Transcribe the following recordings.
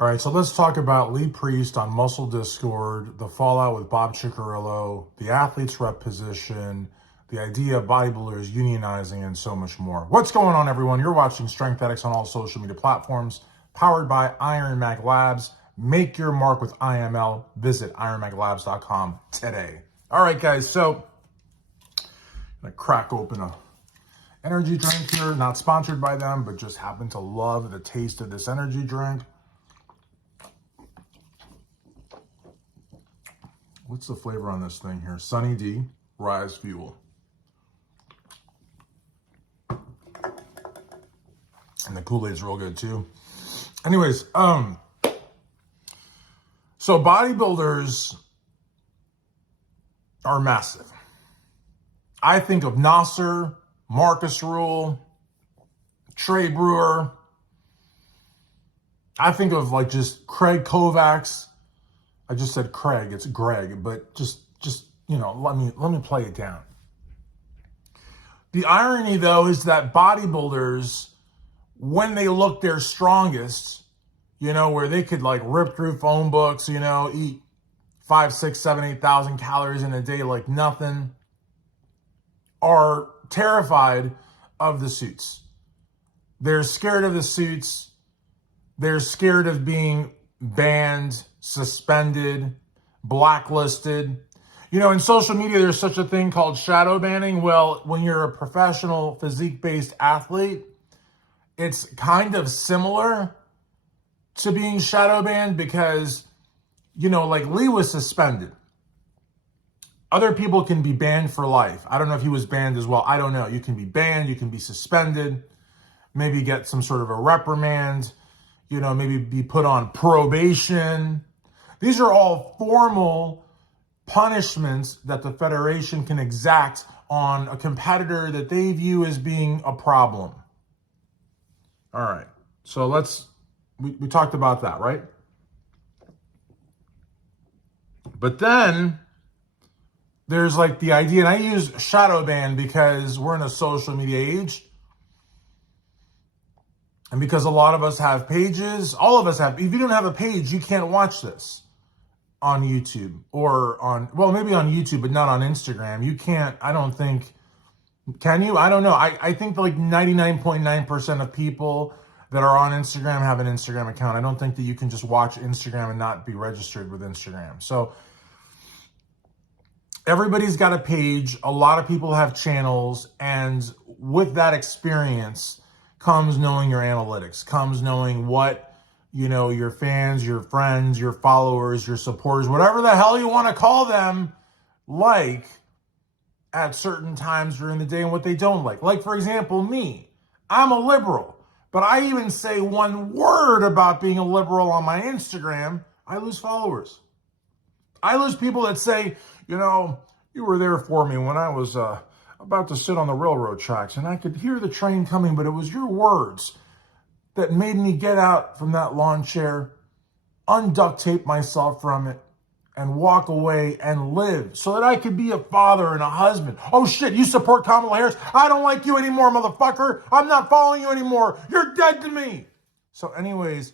All right, so let's talk about Lee Priest on Muscle Discord, the fallout with Bob Cicherillo, the athlete's rep position, the idea of bodybuilders unionizing, and so much more. What's going on, everyone? You're watching Strength Addicts on all social media platforms, powered by Iron Mag Labs. Make your mark with IML. Visit ironmaglabs.com today. All right, guys, so I'm going to crack open a energy drink here, not sponsored by them, but just happen to love the taste of this energy drink. What's the flavor on this thing here? Sunny D, Rise Fuel. And the Kool-Aid's real good too. Anyways, so bodybuilders are massive. I think of Nasser, Marcus Rule, Trey Brewer. I think of like just Craig Kovacs. I just said Craig, it's Greg, but just you know, let me play it down. The irony though is that bodybuilders, when they look their strongest, you know, where they could like rip through phone books, you know, eat 5, 6, 7, 8,000 calories in a day like nothing, are terrified of the suits. They're scared of the suits. They're scared of being banned, suspended, blacklisted. You know, in social media, there's such a thing called shadow banning. Well, when you're a professional physique-based athlete, it's kind of similar to being shadow banned because, you know, like Lee was suspended. Other people can be banned for life. I don't know if he was banned as well. I don't know. You can be banned. You can be suspended. Maybe get some sort of a reprimand. You know, maybe be put on probation. These are all formal punishments that the federation can exact on a competitor that they view as being a problem. All right. So we talked about that, right? But then there's like the idea, and I use shadow ban because we're in a social media age. And because a lot of us have pages, all of us have. If you don't have a page, you can't watch this on YouTube or on, well, maybe on YouTube, but not on Instagram. You can't, I don't think, can you? I don't know. I think like 99.9% of people that are on Instagram have an Instagram account. I don't think that you can just watch Instagram and not be registered with Instagram. So everybody's got a page. A lot of people have channels. And with that experience comes knowing your analytics, comes knowing what, you know, your fans, your friends, your followers, your supporters, whatever the hell you want to call them, like at certain times during the day and what they don't like. Like, for example, me, I'm a liberal, but I even say one word about being a liberal on my Instagram, I lose followers. I lose people that say, you know, you were there for me when I was about to sit on the railroad tracks and I could hear the train coming, but it was your words that made me get out from that lawn chair, unduct tape myself from it, and walk away and live so that I could be a father and a husband. Oh shit, you support Kamala Harris? I don't like you anymore, motherfucker. I'm not following you anymore. You're dead to me. So anyways,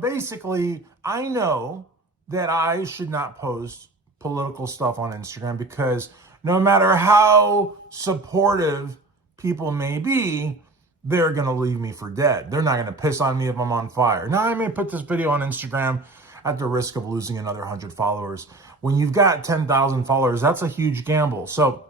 basically, I know that I should not post political stuff on Instagram because no matter how supportive people may be, they're going to leave me for dead. They're not going to piss on me if I'm on fire. Now, I may put this video on Instagram at the risk of losing another 100 followers. When you've got 10,000 followers, that's a huge gamble. So,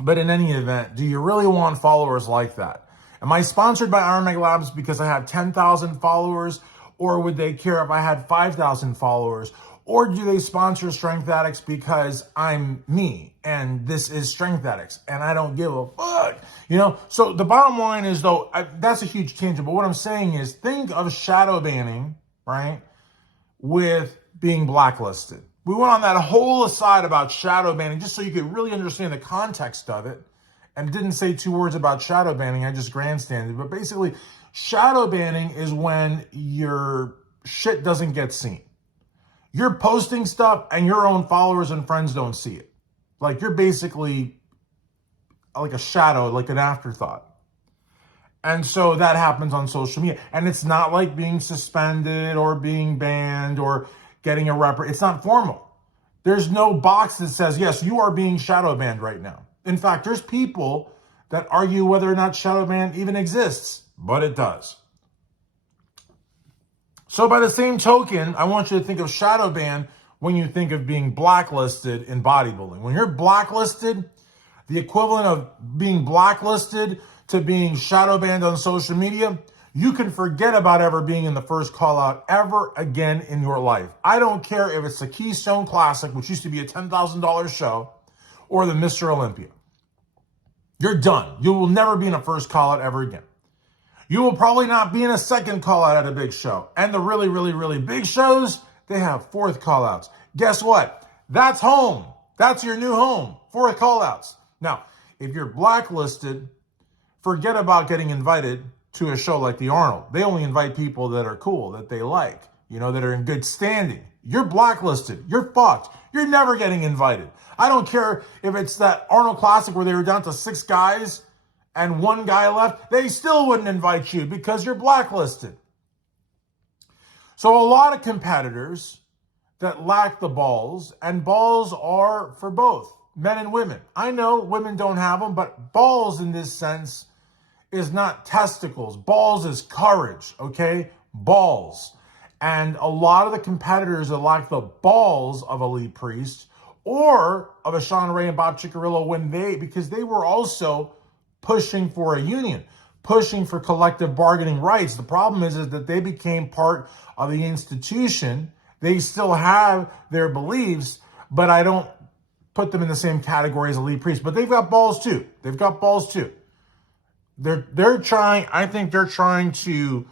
but in any event, do you really want followers like that? Am I sponsored by Iron Mag Labs because I have 10,000 followers? Or would they care if I had 5,000 followers? Or do they sponsor Strength Addicts because I'm me and this is Strength Addicts and I don't give a fuck, you know? So the bottom line is though, that's a huge tangent, but what I'm saying is think of shadow banning, right? With being blacklisted. We went on that whole aside about shadow banning just so you could really understand the context of it and didn't say 2 words about shadow banning. I just grandstanded, but basically shadow banning is when your shit doesn't get seen. You're posting stuff and your own followers and friends don't see it. Like you're basically like a shadow, like an afterthought. And so that happens on social media. And it's not like being suspended or being banned or getting a reprimand. It's not formal. There's no box that says, yes, you are being shadow banned right now. In fact, there's people that argue whether or not shadow ban even exists, but it does. So by the same token, I want you to think of shadow ban when you think of being blacklisted in bodybuilding. When you're blacklisted, the equivalent of being blacklisted to being shadow banned on social media, you can forget about ever being in the first call out ever again in your life. I don't care if it's the Keystone Classic, which used to be a $10,000 show, or the Mr. Olympia. You're done. You will never be in a first call out ever again. You will probably not be in a second call out at a big show. And the really, really, really big shows, they have fourth call outs. Guess what? That's home. That's your new home. Fourth call outs. Now, if you're blacklisted, forget about getting invited to a show like the Arnold. They only invite people that are cool, that they like, that are in good standing. You're blacklisted. You're fucked. You're never getting invited. I don't care if it's that Arnold Classic where they were down to 6 guys and 1 guy left. They still wouldn't invite you because you're blacklisted. So a lot of competitors that lack the balls, and balls are for both men and women. I know women don't have them, but balls in this sense is not testicles. Balls is courage, okay? Balls. And a lot of the competitors that lack the balls of Elite Priest or of a Sean Ray and Bob Cicherillo because they were also pushing for a union, pushing for collective bargaining rights. The problem is that they became part of the institution. They still have their beliefs, but I don't put them in the same category as Elite Priest. But they've got balls too. They've got balls too. They're trying, I think they're trying to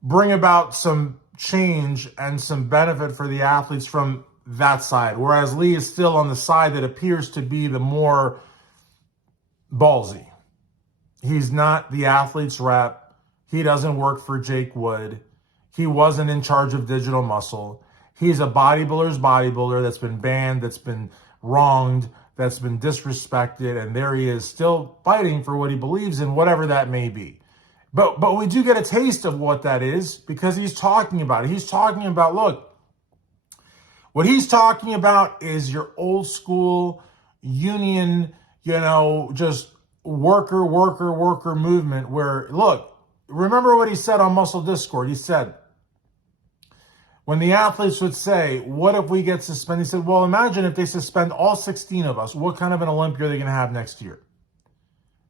bring about some change and some benefit for the athletes from that side. Whereas Lee is still on the side that appears to be the more ballsy. He's not the athlete's rep. He doesn't work for Jake Wood. He wasn't in charge of Digital Muscle. He's a bodybuilder's bodybuilder that's been banned, that's been wronged, that's been disrespected, and there he is still fighting for what he believes in, whatever that may be. But we do get a taste of what that is because he's talking about it. He's talking about, look, what he's talking about is your old school union, just worker movement where, look, remember what he said on Muscle Discord. He said, when the athletes would say, what if we get suspended? He said, well, imagine if they suspend all 16 of us. What kind of an Olympia are they going to have next year?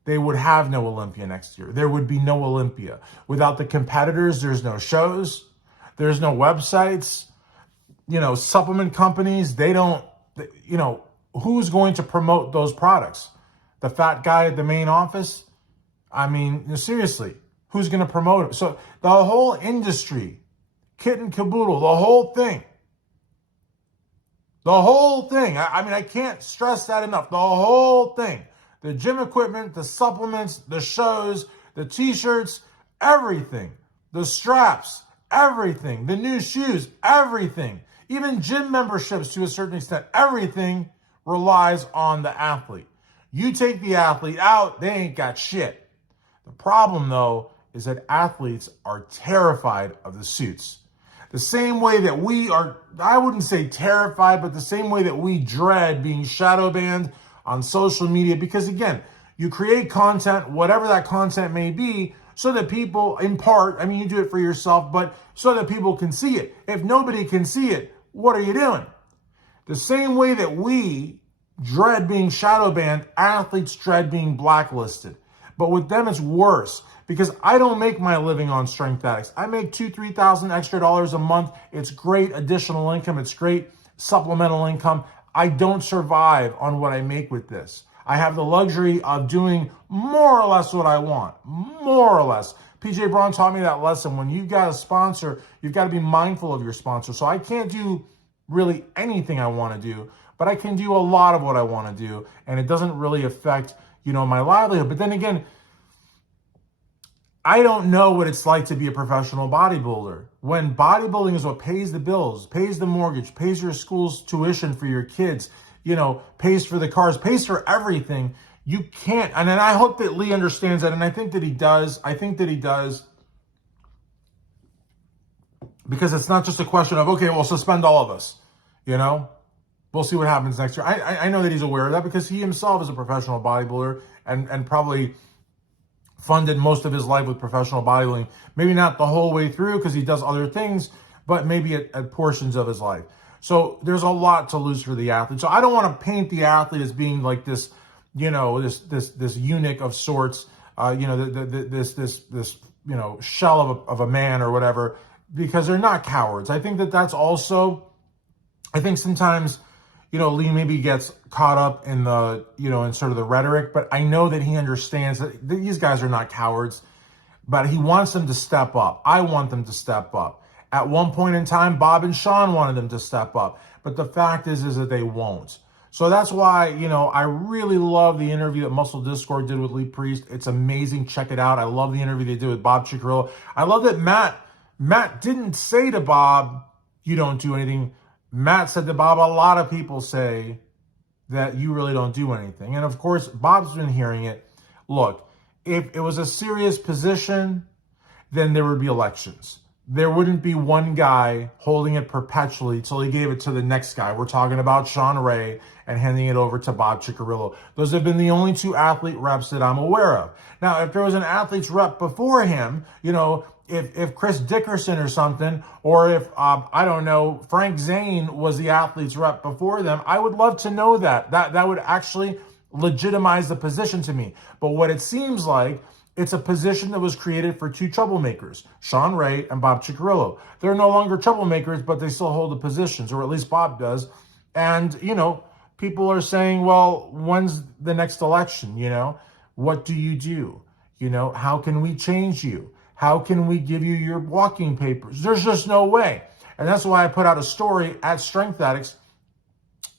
They would have no Olympia next year. There would be no Olympia. Without the competitors, there's no shows. There's no websites. Supplement companies, they don't, who's going to promote those products? The fat guy at the main office? I mean, seriously, who's going to promote it? So the whole industry, kit and caboodle, the whole thing. I can't stress that enough. The whole thing. The gym equipment, the supplements, the shows, the t-shirts, everything. The straps, everything. The new shoes, everything. Even gym memberships to a certain extent. Everything relies on the athlete. You take the athlete out, they ain't got shit. The problem, though, is that athletes are terrified of the suits. The same way that we are, I wouldn't say terrified, but the same way that we dread being shadow banned on social media. Because again, you create content, whatever that content may be, so that people, in part, you do it for yourself, but so that people can see it. If nobody can see it, what are you doing? The same way that we dread being shadow banned, athletes dread being blacklisted. But with them, it's worse. Because I don't make my living on Strength Addicts. I make $2,000-3,000 extra dollars a month. It's great additional income. It's great supplemental income. I don't survive on what I make with this. I have the luxury of doing more or less what I want. More or less. PJ Braun taught me that lesson. When you've got a sponsor, you've got to be mindful of your sponsor. So I can't do really anything I want to do, but I can do a lot of what I want to do. And it doesn't really affect, my livelihood. But then again, I don't know what it's like to be a professional bodybuilder. When bodybuilding is what pays the bills, pays the mortgage, pays your school's tuition for your kids, pays for the cars, pays for everything, You can't, and I hope that Lee understands that, and I think that he does. I think that he does, because it's not just a question of, okay, we'll suspend all of us, you know? We'll see what happens next year. I know that he's aware of that because he himself is a professional bodybuilder and probably funded most of his life with professional bodybuilding. Maybe not the whole way through because he does other things, but maybe at portions of his life. So there's a lot to lose for the athlete. So I don't want to paint the athlete as being like this, you know, this eunuch of sorts, you know, this you know, shell of a man or whatever, because they're not cowards. I think that that's also, I think sometimes, you know, Lee maybe gets caught up in the, you know, in sort of the rhetoric, but I know that he understands that these guys are not cowards, but he wants them to step up. I want them to step up. At one point in time, Bob and Sean wanted them to step up, but the fact is that they won't. So that's why, you know, I really love the interview that Muscle Discord did with Lee Priest. It's amazing. Check it out. I love the interview they did with Bob Cicherillo. I love that Matt didn't say to Bob, you don't do anything. Matt said to Bob, a lot of people say that you really don't do anything. And of course, Bob's been hearing it. Look, if it was a serious position, then there would be elections. There wouldn't be one guy holding it perpetually till he gave it to the next guy. We're talking about Sean Ray and handing it over to Bob Cicherillo. Those have been the only two athlete reps that I'm aware of. Now, if there was an athlete's rep before him, you know, if Chris Dickerson or something, or if, I don't know, Frank Zane was the athlete's rep before them, I would love to know that. That would actually legitimize the position to me. But what it seems like, it's a position that was created for two troublemakers, Sean Ray and Bob Cicherillo. They're no longer troublemakers, but they still hold the positions, or at least Bob does. And, you know, people are saying, well, when's the next election? You know, what do? You know, how can we change you? How can we give you your walking papers? There's just no way. And that's why I put out a story at Strength Addicts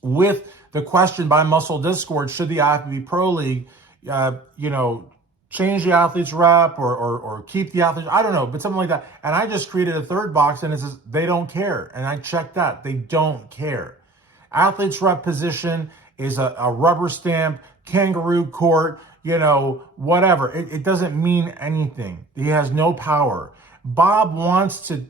with the question by Muscle Discord, should the IFBB Pro League, you know, change the athlete's rep or keep the athletes, I don't know, but something like that. And I just created a third box and it says, they don't care. And I checked that. They don't care. Athlete's rep position is a rubber stamp, kangaroo court, you know, whatever. It doesn't mean anything. He has no power. Bob wants to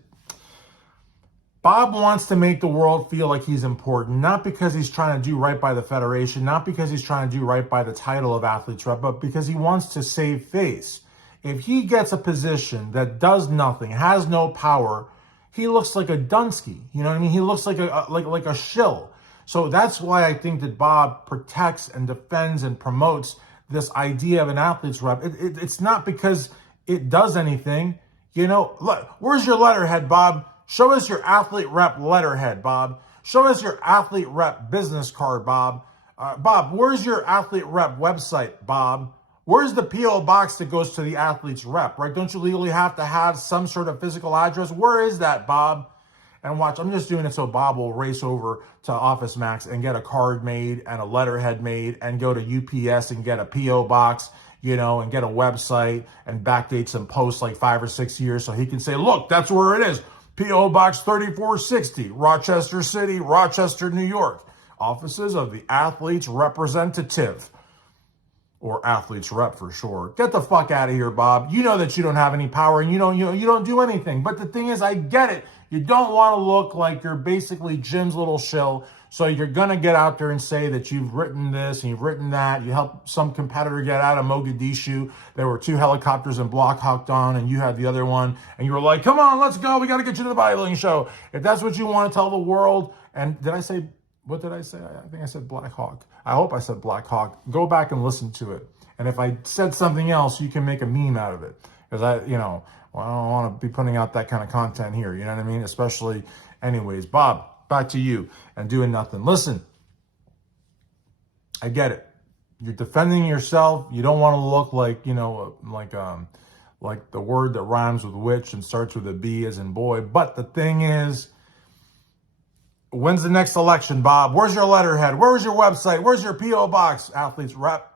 make the world feel like he's important, not because he's trying to do right by the federation, not because he's trying to do right by the title of athlete's rep, but because he wants to save face. If he gets a position that does nothing, has no power, he looks like a Dunsky. You know what I mean? He looks like a shill. So that's why I think that Bob protects and defends and promotes this idea of an athlete's rep. It's not because it does anything. You know, look, where's your letterhead, Bob? Show us your athlete rep letterhead, Bob. Show us your athlete rep business card, Bob. Bob, where's your athlete rep website, Bob? Where's the P.O. box that goes to the athlete's rep, right? Don't you legally have to have some sort of physical address? Where is that, Bob? And watch, I'm just doing it so Bob will race over to Office Max and get a card made and a letterhead made and go to UPS and get a P.O. box, you know, and get a website and backdate some posts like 5 or 6 years so he can say, look, that's where it is. P.O. Box 3460, Rochester City, Rochester, New York. Offices of the Athlete's Representative. Or Athlete's Rep for sure. Get the fuck out of here, Bob. You know that you don't have any power and you don't do anything. But the thing is, I get it. You don't want to look like you're basically Jim's little shill. So you're going to get out there and say that you've written this and you've written that. You helped some competitor get out of Mogadishu. There were 2 helicopters and Block hawked on and you had the other one. And you were like, come on, let's go. We got to get you to the bodybuilding show. If that's what you want to tell the world. And did I say, what did I say? I think I said Black Hawk. I hope I said Black Hawk. Go back and listen to it. And if I said something else, you can make a meme out of it. Because I don't want to be putting out that kind of content here. You know what I mean? Especially, anyways, Bob, back to you and doing nothing. Listen, I get it. You're defending yourself. You don't want to look like, you know, like the word that rhymes with witch and starts with a B as in boy. But the thing is, when's the next election, Bob? Where's your letterhead? Where's your website? Where's your P.O. box, Athlete's Rep?